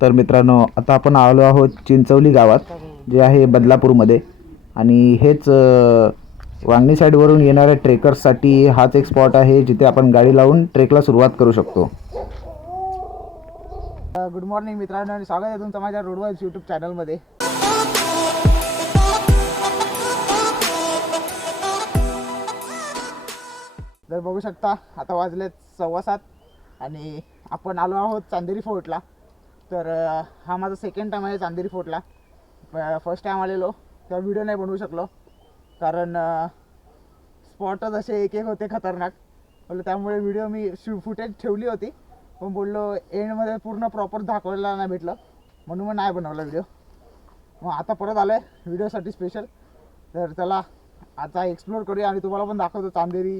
तर मित्रांनो आता आपण आलो आहोत चिंचवली गावात जे आहे बदलापूरमध्ये. आणि हेच वांगणी साईडवरून येणाऱ्या ट्रेकर्ससाठी हाच एक स्पॉट आहे जिथे आपण गाडी लावून ट्रेकला सुरुवात करू शकतो. गुड मॉर्निंग मित्रांनो आणि स्वागत आहे तुमचं माझ्या रोडवाईज यूट्यूब चॅनलमध्ये तर बघू शकता आता वाजलेत सव्वा सात आणि आपण आलो आहोत चांदेरी फोर्टला. तर हा माझा सेकंड टाईम आहे चांदेरी फोर्टला. फर्स्ट टाईम आलेलो. तेव्हा व्हिडिओ नाही बनवू शकलो. कारण स्पॉटच असे एक एक होते खतरनाक. बोललो त्यामुळे व्हिडिओ मी शू फुटेज ठेवली होती. पण बोललो एंडमध्ये पूर्ण प्रॉपर दाखवायला नाही भेटलं. म्हणून मग नाही बनवला व्हिडिओ मग आता परत आलो आहे व्हिडिओसाठी स्पेशल तर चला आता एक्सप्लोर करूया. आणि तुम्हाला पण दाखवतो चांदेरी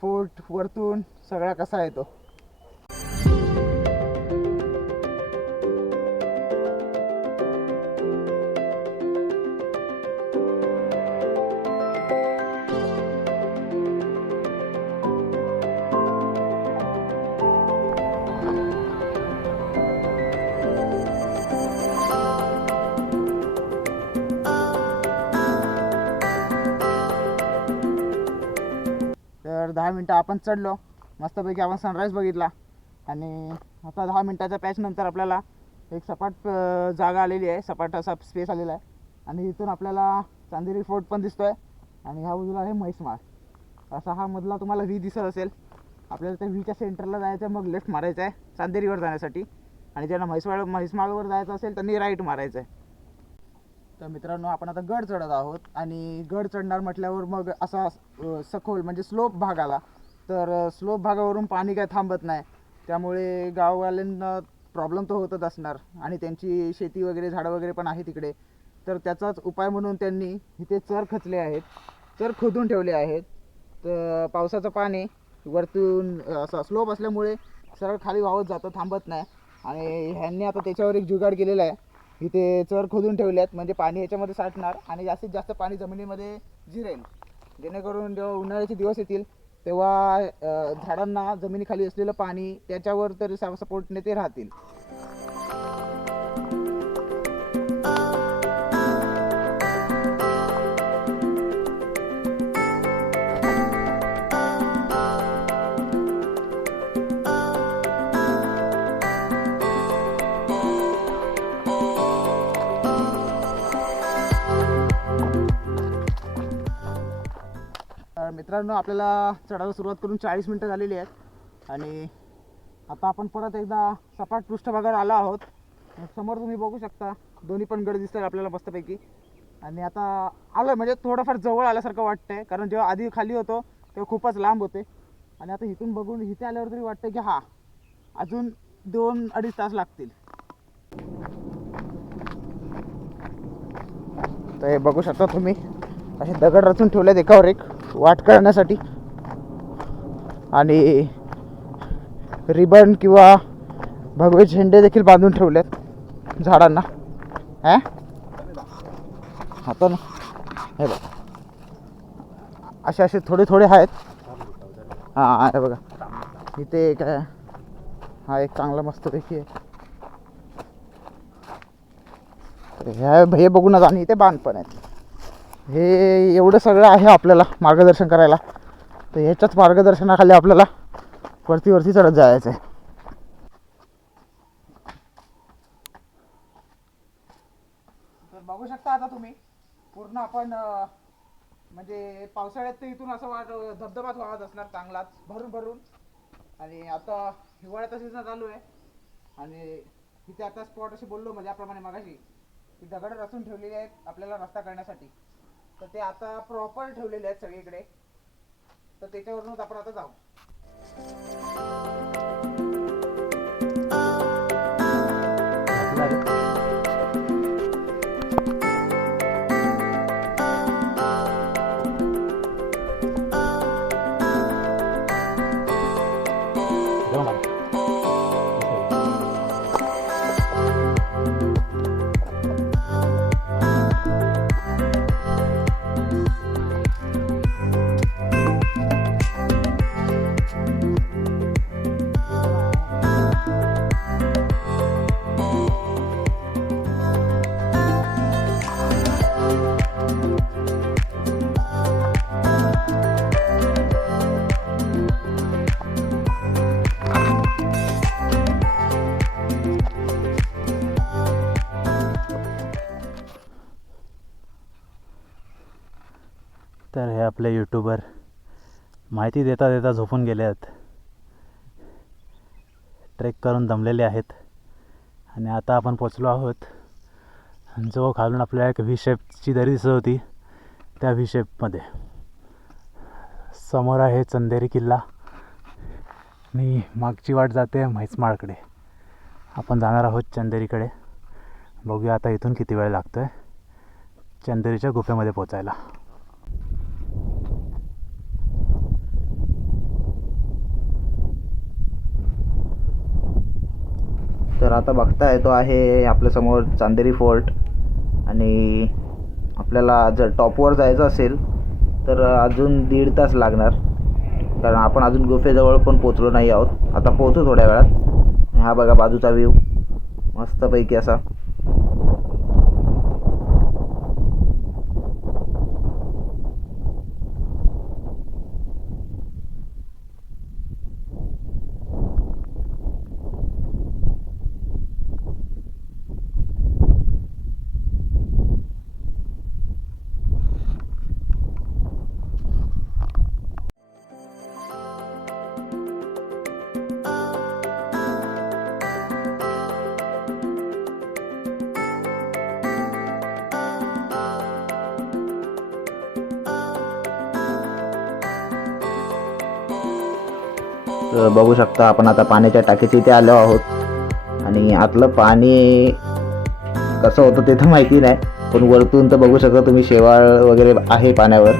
फोर्ट वरतून सगळा कसा येतो दहा मिनटं आपण चढलो. मस्तपैकी आपण सनराईज बघितला. आणि आता दहा मिनटाच्या पॅचनंतर आपल्याला एक सपाट जागा आलेली आहे. सपाट असा स्पेस आलेला आहे. आणि इथून आपल्याला चांदेरी फोर्ट पण दिसतो आहे आणि ह्या बाजूला आहे म्हैसमाळ असा हा मधला तुम्हाला व्ही दिसत असेल. आपल्याला त्या व्हीच्या सेंटरला जायचं आहे मग लेफ्ट मारायचं आहे चांदेरीवर जाण्यासाठी. आणि ज्यांना म्हैसमाळ म्हैसमाळवर जायचं असेल त्यांनी राईट मारायचं आहे. तर मित्रांनो आपण आता गड चढत आहोत आणि गड चढणार म्हटल्यावर मग असा अ, सखोल म्हणजे स्लोप भाग आला तर स्लोप भागावरून पाणी काय थांबत नाही. त्यामुळे गाववाल्यांना प्रॉब्लेम तर होतच असणार आणि त्यांची शेती वगैरे झाडं वगैरे पण आहे तिकडे तर त्याचाच उपाय म्हणून त्यांनी इथे चर खचले आहेत. चर खोदून ठेवले आहेत. तर पावसाचं पाणी वरतून असा स्लोप असल्यामुळे सरळ खाली वाहत जातं थांबत नाही. आणि ह्यांनी आता त्याच्यावर एक जुगाड केलेला आहे. इथे चर खोदून ठेवले आहेत म्हणजे पाणी ह्याच्यामध्ये साठणार आणि जास्तीत जास्त पाणी जमिनीमध्ये जिरेल. जेणेकरून जेव्हा उन्हाळ्याचे दिवस येतील तेव्हा झाडांना जमिनीखाली असलेलं पाणी त्याच्यावर तरी सपोर्टने ते राहतील. मित्रांनो आपल्याला चढायला सुरुवात करून चाळीस मिनटं झालेली आहेत. आणि आता आपण परत एकदा सपाट पृष्ठभागावर आलो आहोत. समोर तुम्ही बघू शकता दोन्ही पण गड दिसतात आपल्याला मस्तपैकी. आणि आता आलो म्हणजे थोडंफार जवळ आल्यासारखं वाटतं आहे कारण जेव्हा आधी खाली होतो तेव्हा खूपच लांब होते. आणि आता इथून बघून इथे आल्यावर तरी वाटतं की हा अजून दोन अडीच तास लागतील. तर हे बघू शकता तुम्ही असे दगड रचून ठेवलेत एकावर एक. वाट करण्यासाठी. आणि रिबन किंवा भगवे झेंडे देखील बांधून ठेवलेत झाडांना. हा आता ना हे बघा. असे असे थोडे थोडे आहेत. हां हे बघा. इथे एक आहे हा एक चांगला मस्तपैकी आहे. ह्या हे बघूनच आणि इथे बांध पण आहेत. हे एवढं सगळं आहे आपल्याला मार्गदर्शन करायला. तर ह्याच्याच मार्गदर्शनाखाली आपल्याला वरती वरती चढत जायचं आहे तर बघू शकता आता तुम्ही पूर्ण आपण म्हणजे पावसाळ्यात तर इथून असं वाट धबधबाच वाहत असणार चांगलाच भरून भरून. आणि आता हिवाळ्याचा सीझन चालू आहे. आणि इथे आता स्पॉट अशी बोललो म्हणजे याप्रमाणे मगाशी ती दगड रचून ठेवलेली आहेत आपल्याला रस्ता करण्यासाठी. तर ते आता प्रॉपर ठेवलेले आहेत सगळीकडे. तर त्याच्यावरूनच आपण आता जाऊ. आपले यूट्यूबर माहिती देता देता झोपून गेले आहेत ट्रेक करून दमलेले आहेत. आणि आता आपण पोचलो आहोत. जो खालून आपल्या एक व्ही शेपची दरी दिसत होती त्या व्ही शेपमध्ये समोर आहे चंदेरी किल्ला. आणि मागची वाट जाते म्हैसमाळकडे. आपण जाणार आहोत चंदेरीकडे. बघूया आता इथून किती वेळ लागतो आहे चंदेरीच्या गुफेमध्ये पोचायला. तर आता बघताय तो आहे आपल्यासमोर चांदेरी फोर्ट. आणि आपल्याला जर टॉपवर जायचं असेल तर अजून दीड तास लागणार. कारण आपण अजून गुफेजवळ पण पोचलो नाही आहोत. आता पोहोचू थोड्या वेळात. हा बघा बाजूचा व्ह्यू मस्तपैकी असा. तर बघू शकता आपण आता पाण्याच्या टाकीच्या इथे आलो आहोत. आणि आतलं पाणी कसं होतं ते तर माहिती नाही पण वरतून तर बघू शकता तुम्ही शेवाळ वगैरे आहे पाण्यावर.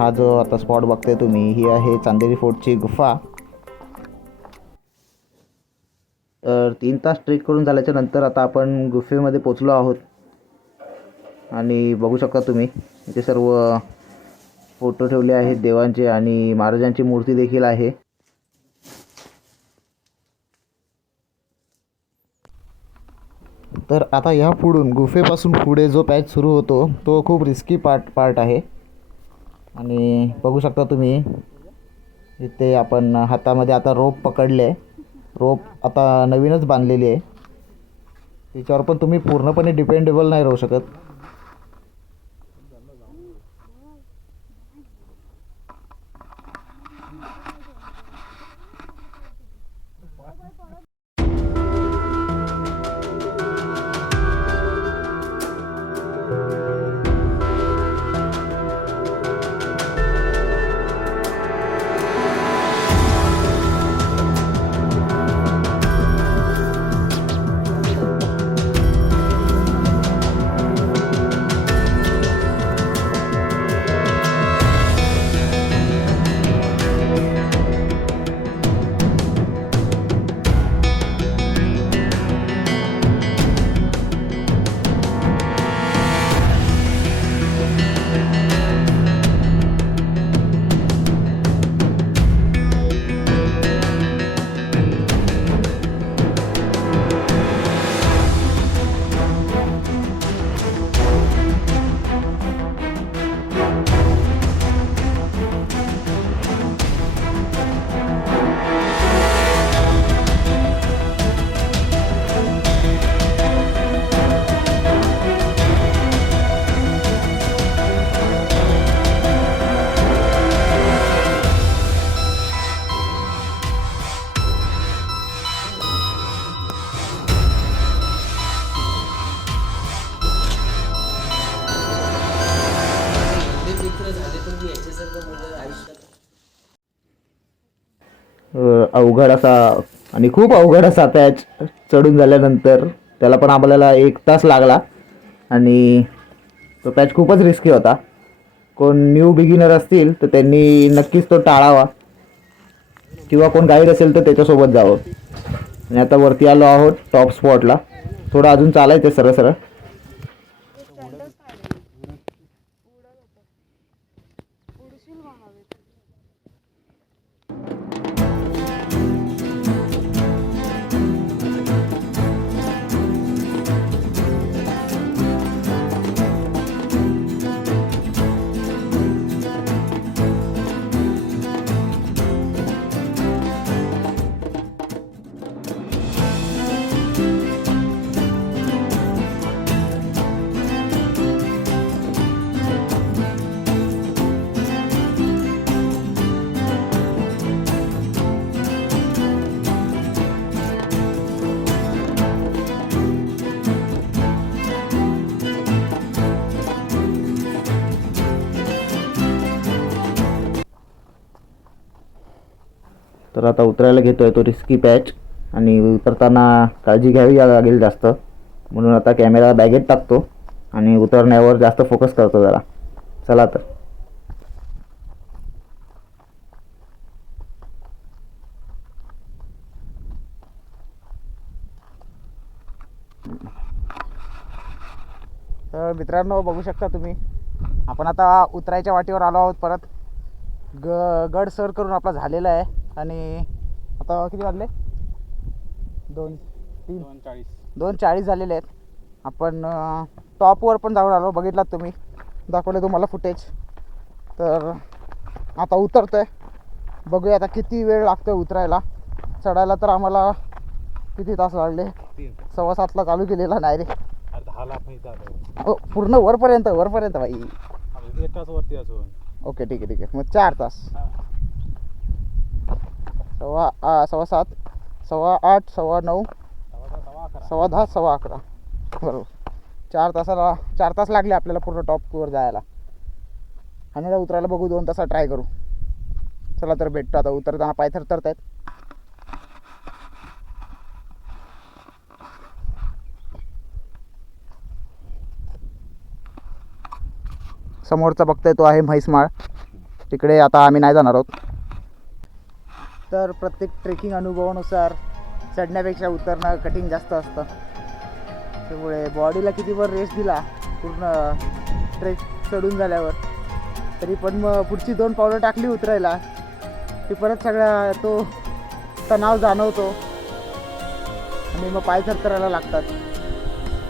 हा जो आता स्पॉट बघताय तुम्ही ही आहे चांदेरी फोर्टची गुफा. तर तीन तास ट्रेक करून झाल्याच्यानंतर आता आपण गुफेमध्ये पोचलो आहोत. आणि बघू शकता तुम्ही इथे सर्व फोटो ठेवले आहेत देवांचे आणि महाराजांची मूर्ती देखील आहे. तर आता ह्या पुढून गुफेपासून पुढे जो पॅच सुरू होतो तो खूप रिस्की पार्ट पार्ट आहे. आणि बघू शकता तुम्ही इथे आपण हातामध्ये आता रोप पकडले. आहे रोप आता नवीनच बांधलेली आहे. त्याच्यावर पण तुम्ही पूर्णपणे डिपेंडेबल नाही राहू शकत. अवघड असा आणि खूप अवघड असा पॅच चढून झाल्यानंतर त्याला पण आपल्याला एक तास लागला आणि तो पॅच खूपच रिस्की होता. कोण न्यू बिगिनर असतील तर त्यांनी नक्कीच तो टाळावा. किंवा कोण गाईड असेल तर त्याच्यासोबत जावं. आणि आता वरती आलो आहोत टॉप स्पॉटला थोडं अजून चालायचं सरळ सरळ. तर आता उतरायला घेतो आहे तो रिस्की पॅच आणि उतरताना काळजी घ्यावी लागेल जास्त. म्हणून आता कॅमेरा बॅगेत टाकतो आणि उतरण्यावर जास्त फोकस करतो जरा. चला तर. तर मित्रांनो बघू शकता तुम्ही. आपण आता उतरायच्या वाटेवर आलो आहोत परत. ग गड सर करून आपला झालेला आहे. आणि आता किती वाजले? दोन तीन. दोन चाळीस. दोन चाळीस झालेले आहेत. आपण टॉपवर पण जाऊन आलो. बघितलात तुम्ही. दाखवले तुम्हाला फुटेज तर आता उतरतो आहे बघूया आता किती वेळ लागतो उतरायला. चढायला तर आम्हाला किती तास लागले? सव्वा सातला चालू केलेला नाही रे. हो पूर्ण वरपर्यंत वरपर्यंत बाई. आपण एक तास वरती ओके ठीक आहे ठीक आहे. मग चार तास. सव्वा आ, सव्वा सात सव्वा आठ सव्वा नऊ सव्वा दहा सव्वा अकरा. बरोबर. चार तासाला चार तास लागले आपल्याला पूर्ण टॉपवर जायला. आणि आता उतरायला बघू दोन तासात ट्राय करू. चला तर भेटतो आता. उतरताना पाय थरथरत आहेत समोरचा बघतोय तो आहे म्हैसमाळ. तिकडे आता आम्ही नाही जाणार आहोत. तर प्रत्येक ट्रेकिंग अनुभवानुसार चढण्यापेक्षा उतरणं कठीण जास्त असतं. त्यामुळे बॉडीला किती वर रेस्ट दिला पूर्ण ट्रेक चढून झाल्यावर. तरी पण मग पुढची दोन पावलं टाकली उतरायला की परत सगळा तो तणाव जाणवतो. आणि मग पाय थरथरायला लागतात.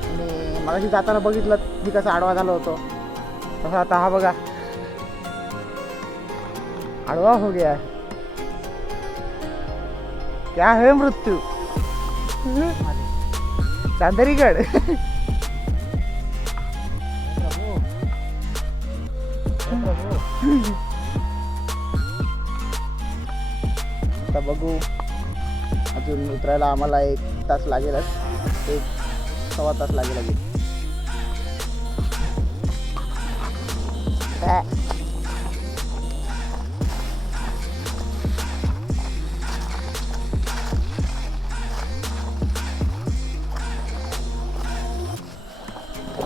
आणि मगाशी जाताना बघितलं मी कसा आडवा झालो होतो. तसा आता हा बघा. आडवा हो गया. क्या है मृत्यू? चांदरीगड. आता बघू. अजून उतरायला आम्हाला एक तास लागेलच एक सव्वा तास लागेल अजून.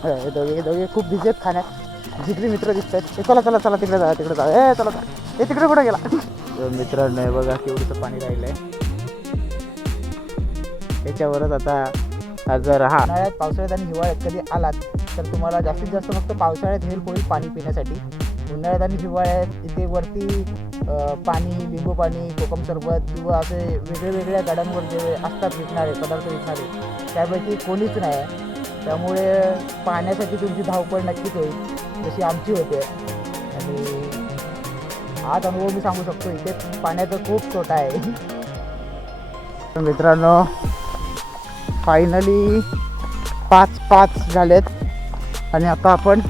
हे दोघे हे दोघे खूप बिझी आहेत खाण्यात. जिगरी मित्र दिसत आहेत चला चला चला तिकडे जा तिकडे जा. ए चला ए तिकडे कुठे गेला? मित्रांनो हे बघा केवढंसं पाणी राहिलंय. त्याच्यावरच आता जर हा. उन्हाळ्यात पावसाळ्यात आणि हिवाळ्यात कधी आलात तर तुम्हाला जास्तीत जास्त फक्त पावसाळ्यात हेल्प होईल पाणी पिण्यासाठी. उन्हाळ्यात आणि हिवाळ्यात इथे वरती पाणी लिंबू पाणी कोकम सरबत किंवा असे वेगळे वेगळ्या गाड्यांवर जे असतात विकणारे पदार्थ विकणारे त्यापैकी कोणीच नाही. आहे त्यामुळे पाण्यासाठी तुमची धावपळ नक्कीच होईल जशी आमची होते. आणि आज अनुभव मी सांगू शकतो इथे पाण्याचा खूप तोटा आहे. तर मित्रांनो फायनली पाच पाच झालेत. आणि आता आपण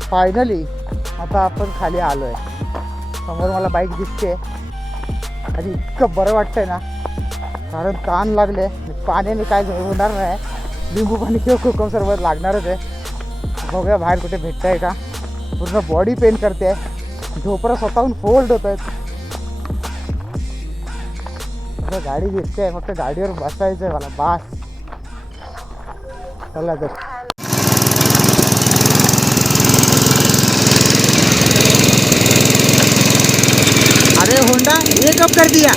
फायनली आता आपण खाली आलो आहे समोर मला बाईक दिसते. आणि इतकं बरं वाटतंय ना कारण ताण लागले. पाण्याने काय होणार नाही. लिंबू पाणी किंवा कोकम सरबत लागणारच आहे. बघूया बाहेर कुठे भेटत आहे का. पूर्ण बॉडी पेन करते. आहे झोपरा स्वतःहून फोल्ड होत आहेत. गाडी दिसते फक्त गाडीवर बसायचं आहे मला. बास. चला तर. अरे होंडा ये कब कर दिया.